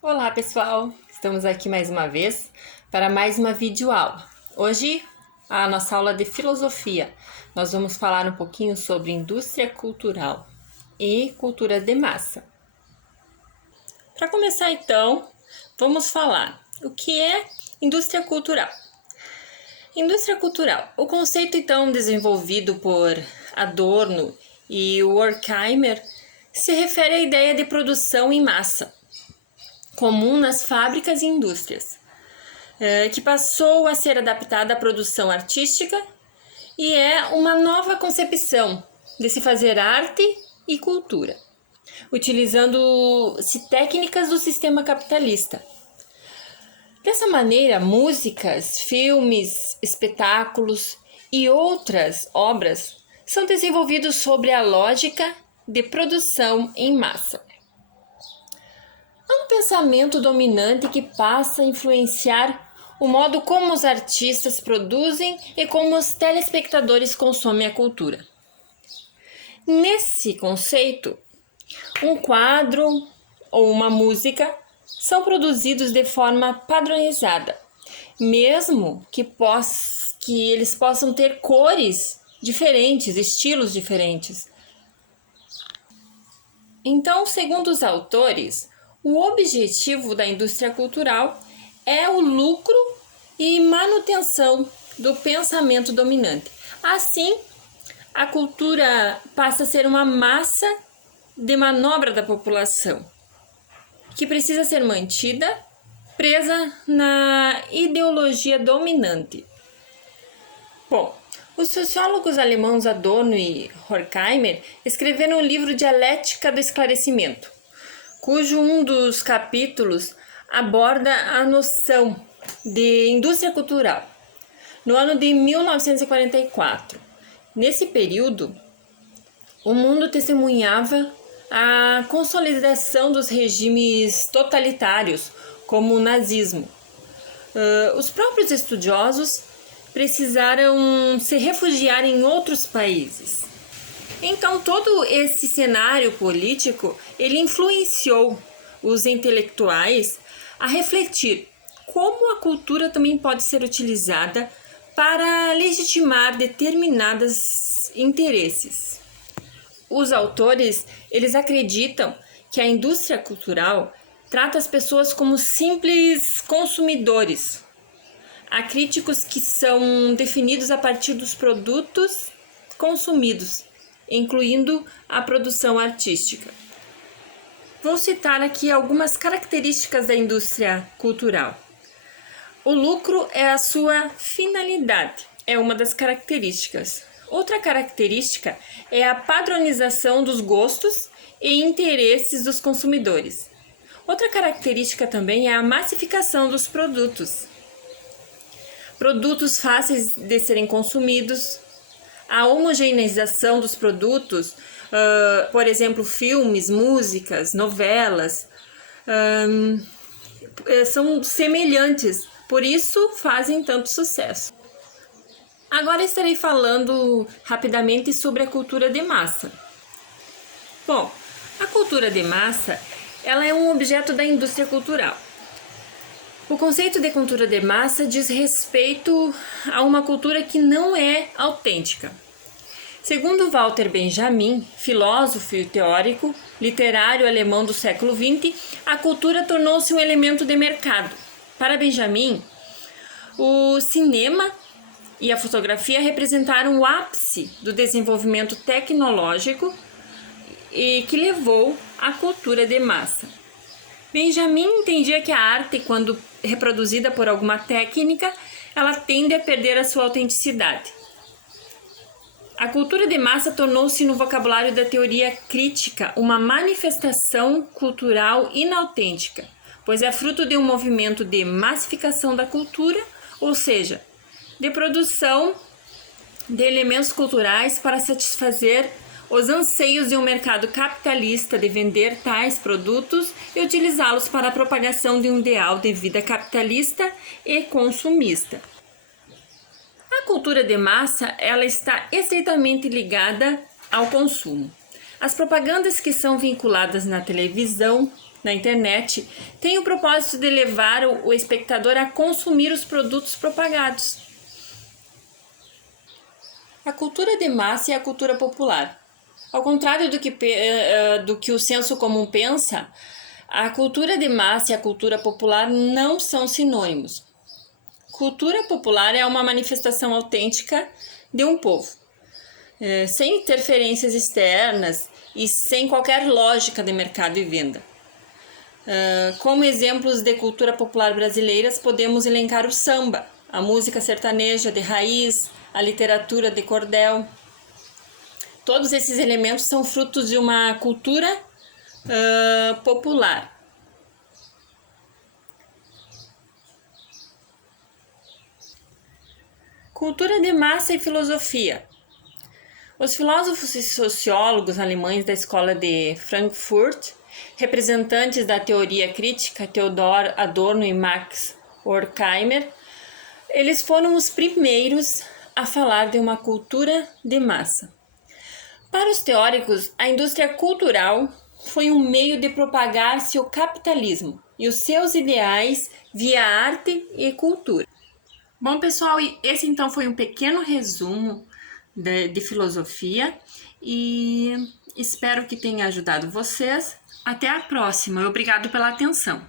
Olá pessoal, estamos aqui mais uma vez para mais uma videoaula. Hoje a nossa aula de filosofia. Nós vamos falar um pouquinho sobre indústria cultural e cultura de massa. Para começar então, vamos falar o que é indústria cultural. Indústria cultural, o conceito então desenvolvido por Adorno e Horkheimer se refere à ideia de produção em massa comum nas fábricas e indústrias, que passou a ser adaptada à produção artística e é uma nova concepção de se fazer arte e cultura, utilizando-se técnicas do sistema capitalista. Dessa maneira, músicas, filmes, espetáculos e outras obras são desenvolvidos sobre a lógica de produção em massa. Há um pensamento dominante que passa a influenciar o modo como os artistas produzem e como os telespectadores consomem a cultura. Nesse conceito, um quadro ou uma música são produzidos de forma padronizada, mesmo que eles possam ter cores diferentes, estilos diferentes. Então, segundo os autores, o objetivo da indústria cultural é o lucro e manutenção do pensamento dominante. Assim, a cultura passa a ser uma massa de manobra da população, que precisa ser mantida presa na ideologia dominante. Bom, os sociólogos alemãos Adorno e Horkheimer escreveram o livro Dialética do Esclarecimento, cujo um dos capítulos aborda a noção de indústria cultural, no ano de 1944. Nesse período, o mundo testemunhava a consolidação dos regimes totalitários, como o nazismo. Os próprios estudiosos precisaram se refugiar em outros países. Então, todo esse cenário político, ele influenciou os intelectuais a refletir como a cultura também pode ser utilizada para legitimar determinados interesses. Os autores, eles acreditam que a indústria cultural trata as pessoas como simples consumidores. Há críticos que são definidos a partir dos produtos consumidos, incluindo a produção artística. Vou citar aqui algumas características da indústria cultural. O lucro é a sua finalidade, é uma das características. Outra característica é a padronização dos gostos e interesses dos consumidores. Outra característica também é a massificação dos produtos. Produtos fáceis de serem consumidos, a homogeneização dos produtos, por exemplo, filmes, músicas, novelas, são semelhantes, por isso fazem tanto sucesso. Agora estarei falando rapidamente sobre a cultura de massa. Bom, a cultura de massa, ela é um objeto da indústria cultural. O conceito de cultura de massa diz respeito a uma cultura que não é autêntica. Segundo Walter Benjamin, filósofo e teórico literário alemão do século XX, a cultura tornou-se um elemento de mercado. Para Benjamin, o cinema e a fotografia representaram o ápice do desenvolvimento tecnológico e que levou à cultura de massa. Benjamin entendia que a arte, quando reproduzida por alguma técnica, ela tende a perder a sua autenticidade. A cultura de massa tornou-se, no vocabulário da teoria crítica, uma manifestação cultural inautêntica, pois é fruto de um movimento de massificação da cultura, ou seja, de produção de elementos culturais para satisfazer os anseios de um mercado capitalista de vender tais produtos e utilizá-los para a propagação de um ideal de vida capitalista e consumista. A cultura de massa, ela está estreitamente ligada ao consumo. As propagandas que são vinculadas na televisão, na internet tem o propósito de levar o espectador a consumir os produtos propagados. A cultura de massa e a cultura popular. Ao contrário do que o senso comum pensa, a cultura de massa e a cultura popular não são sinônimos. Cultura popular é uma manifestação autêntica de um povo, sem interferências externas e sem qualquer lógica de mercado e venda. Como exemplos de cultura popular brasileiras, podemos elencar o samba, a música sertaneja de raiz, a literatura de cordel. Todos esses elementos são frutos de uma cultura popular. Cultura de massa e filosofia. Os filósofos e sociólogos alemães da escola de Frankfurt, representantes da teoria crítica, Theodor Adorno e Max Horkheimer, eles foram os primeiros a falar de uma cultura de massa. Para os teóricos, a indústria cultural foi um meio de propagar-se o capitalismo e os seus ideais via arte e cultura. Bom, pessoal, esse então foi um pequeno resumo de filosofia e espero que tenha ajudado vocês. Até a próxima. Obrigado pela atenção.